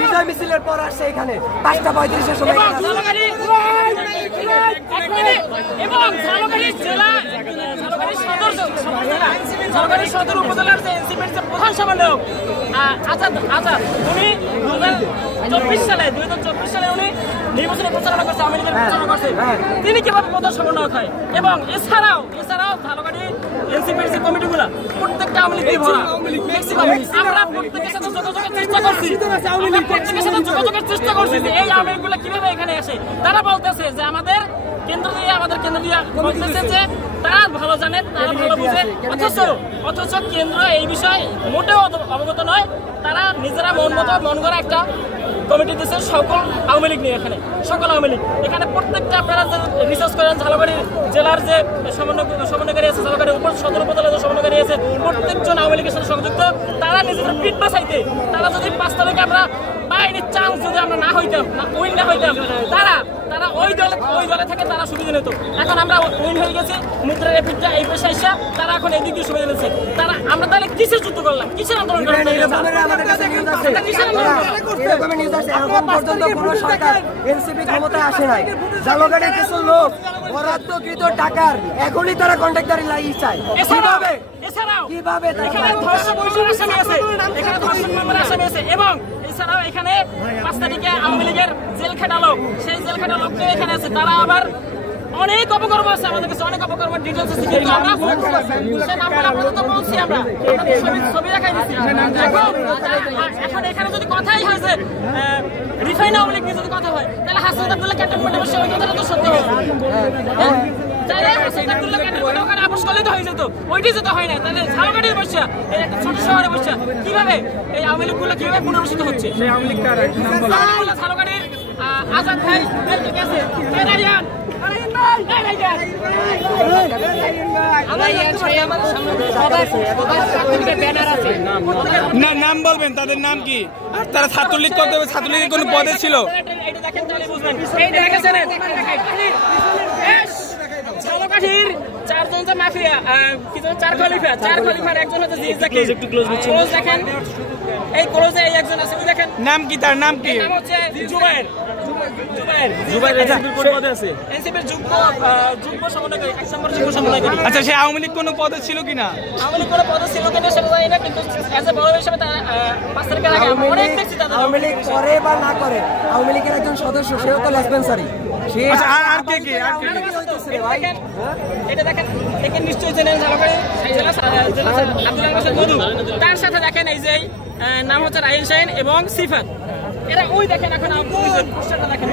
বিজয় মিছিলের পর আসছে এখানে 5:35-এর সময় এবং ঝালকাঠি সদর উপজেলার যে এনসিপির যে প্রধান সমন্বয়ক আজাদ উনি 2024 সালে উনি নির্বাচনে প্রচারণা করছে, আওয়ামী লীগের প্রচারণা করছে। তিনি কিভাবে প্রধান সমন্বয়ক হয়? এবং এছাড়াও ঝালকাঠি এনসিপির যে কমিটিগুলো প্রত্যেকটা আওয়ামী লীগ ভরা। আমরা প্রত্যেকের সাথে যোগাযোগের চেষ্টা করছি যে এই আওয়ামী লীগগুলো কিভাবে এখানে আসে। তারা বলতেছে যে আমাদের কেন্দ্র দিয়ে বলতেছে যে তারা ভালো জানে, তারা ভালো বুঝে, অথচ কেন্দ্র এই বিষয়ে মোটেও অবগত নয়। তারা নিজেরা মন গড়া একটা কমিটি দিচ্ছে সকল আওয়ামী লীগ নিয়ে, এখানে সকল আওয়ামী লীগ এখানে প্রত্যেকটা আপনারা যে রিসার্চ করেন ঝালকাঠি জেলার যে সমন্বয়কারী আছে, ঝালকাঠি সদর উপজেলার যে সমন্বয়কারী আছে, প্রত্যেকজন আওয়ামী লীগের সাথে সংযুক্ত। তারা নিজেদের পিঠ বাঁচাইতে, তারা যদি 5 তারিখে আমরা পাইনি চান্স, যদি আমরা না হইতাম তারা ওই দলে থেকে তারা সুবিধা নিত। এখন আমরা উইন হয়ে গেছি, মুদ্রার এপিকটা এই পেশা এসে তারা এখন এই দিক দিয়ে সুবিধা নিচ্ছে। আমরা তাহলে কিসের যুদ্ধ করলাম, কিসের আন্দোলন করলাম? এনসিপি ক্ষমতায় আসে নাই, ঝালকাঠির কিছু লোক বরাদ্দকৃত টাকার এখনই তারা কন্ট্রাক্টরি লাগিয়ে চায়। কিভাবে এখানে ধর্ষণ মামলার আসামি আছে এবং এছাড়াও এখানে 5 তারিখে আওয়ামী লীগের জেল খাটা লোক, সেই জেল খাটা লোককে এখানে আছে। তারা আবার অনেক অপকর্ম আছে, আমাদের কাছে অনেক অপকর্ম ডিটেলস আছে, কিন্তু আমরা আপাতত বলছি, আমরা ছবি দেখাই দিচ্ছি। এখন এখানে যদি কথাই হয় যে রিফাইন আওয়ামী লীগ নিয়ে যদি কথা হয়, তাহলে হাসান আব্দুল্লাহ ক্যান্টনমেন্টে বসে ওই কথাটা তো সত্য হবে। আপোষ করলে তো হয়ে যেত, ওইটাই যেতে হয় না। তাহলে ঝালকাঠির বসা, ছোট শহরে বসা, কিভাবে এই আওয়ামী লীগগুলো কিভাবে পুনর্বাসিত হচ্ছে? ঝালকাঠির আজাদ ভাই গেছে, নাম বলবেন, তাদের নাম কি? আর তারা ছাত্রলীগ করতে হবে, ছাত্রলীগের কোন পদে ছিল? ঝালকাঠির 4 জন যে মাফিয়া, চার খলিফার একজন হচ্ছে দেখেন, এই ক্লোজে এই একজন আছে, দেখেন নাম কি, তার নাম কি? নাম হচ্ছে জুবায়ের। আচ্ছা, সে আওয়ামী লীগ কোনো পদে ছিল কিনা? আওয়ামী লীগ কোনো পদে ছিল কিনা সেটা জানি না, কিন্তু বড় হিসেবে 5 তারিখের আগে অনেক দেখছি তাদের। আওয়ামী লীগ করে বা না করে, আওয়ামী লীগের একজন সদস্য, সেও তো লেসপেন্সারি। এটা দেখেন, একে নিশ্চয়ই চেনেন, ঝালকাঠি আব্দুল হোসেন মধু। তার সাথে দেখেন এই যে নাম হচ্ছে রাহিল শাহিন এবং সিফাত। এরা ওই দেখেন, এখন পোস্টারটা দেখেন,